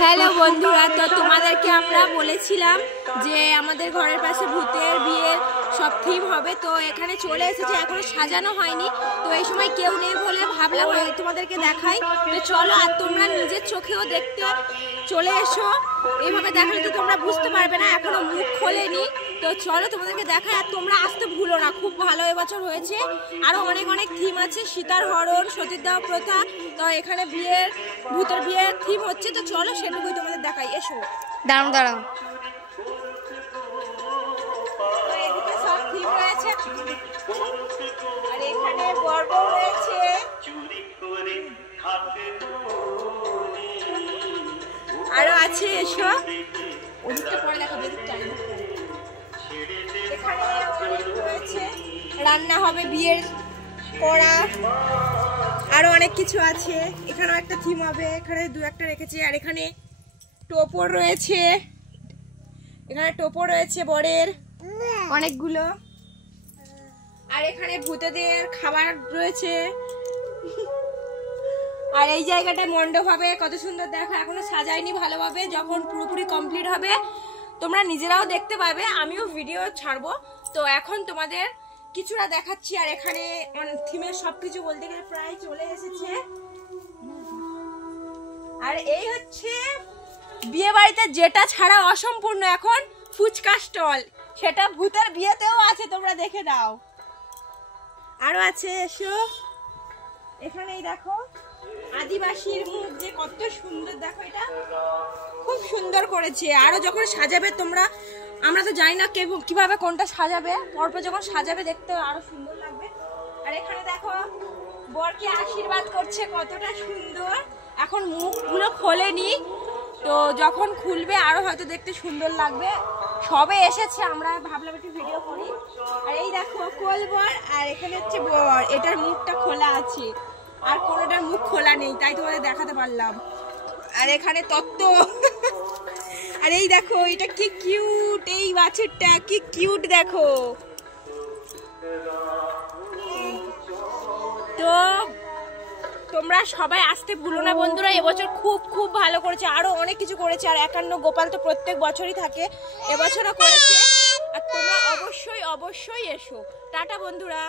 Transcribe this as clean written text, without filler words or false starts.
Hello বন্ধুরা, তো তোমাদেরকে আমরা বলেছিলাম যে আমাদের ঘরের পাশে ভূতের বিয়ের সব থিম হবে, তো এখানে চলে এসেছে, এখনো সাজানো হয়নি। তো এই সময় কেউ নেই বলে ভাবলাম তোমাদেরকে দেখাই। তো চলো, আর তোমরা নিজের চোখেও দেখতে চলে এসো। এইভাবে দেখালে তো তোমরা বুঝতে পারবে না, এখনো মুখ খোলেনি। তো চলো তোমাদেরকে দেখাই, আর তোমরা আসতে ভুলো না, খুব ভালো এবছর হয়েছে। আরো অনেক অনেক থিম আছে, সীতার হরণ, সতীদাহ প্রথা। তো এখানে ভূতের বিয়ের থিম হচ্ছে, তো চলো সেটুকুই তোমাদের দেখাই। এসো, দাঁড়াও দাঁড়াও। সব থিম রয়েছে, আর এখানে গর্ব রয়েছে। আরো আছে, এসো। ওদিকটা পরে দেখাবো, এদিকটা। এখানে অনেক রয়েছে, রান্না হবে বিয়ের করা, আরো অনেক কিছু আছে। এখানেও একটা থিম হবে, এখানে দু একটা রেখেছে। আর এখানে টোপর রয়েছে, এখানে টোপর রয়েছে বরের অনেকগুলো। আর এখানে ভূতেদের খাবার রয়েছে। আর এই জায়গাটা মণ্ডপ হবে, কত সুন্দর দেখো। এখনো সাজায়নি ভালোভাবে, যখন পুরোপুরি কমপ্লিট হবে তোমরা নিজেরাও দেখতে পাবে, আমিও ভিডিও ছাড়বো। তো এখন তোমাদের কিছুটা দেখাচ্ছি। আর এখানে থিমের সবকিছু বলতে গেলে প্রায় চলে এসেছে। আর এই হচ্ছে বিয়ে বাড়িতে যেটা ছাড়া অসম্পূর্ণ এখন, ফুচকা স্টল। সেটা ভূতের বিয়েতেও আছে, তোমরা দেখে দাও। আরো আছে, এসো। এখানেই দেখো আদিবাসীর মুখ, যে কত সুন্দর, দেখো এটা খুব সুন্দর করেছে। আরো যখন সাজাবে তোমরা, আমরা তো জানি না কিভাবে কোনটা সাজাবে, পরপর যখন সাজাবে দেখতে আরো সুন্দর লাগবে। আর এখানে দেখো বরকে আশীর্বাদ করছে, কতটা সুন্দর। এখন মুখগুলো খোলেনি, তো যখন খুলবে আরো হয়তো দেখতে সুন্দর লাগবে। সবে এসেছে, আমরা ভাবলাম একটু ভিডিও করি। আর এই দেখো কোল বর, আর এখানে হচ্ছে বর, এটার মুখটা খোলা আছে, আর কোনোটার মুখ খোলা নেই, তাই তোমাদের দেখাতে পারলাম। আর এখানে তত্ত্ব। আর এই দেখো এটা কি কিউট, এই বাছুরটা কি কিউট দেখো। তো তোমরা সবাই আসতে ভুলো না বন্ধুরা, এবছর খুব খুব ভালো করেছে, আরো অনেক কিছু করেছে। আর 51 গোপাল তো প্রত্যেক বছরই থাকে, এবছরও করেছে। আর তোমরা অবশ্যই অবশ্যই এসো। টাটা বন্ধুরা।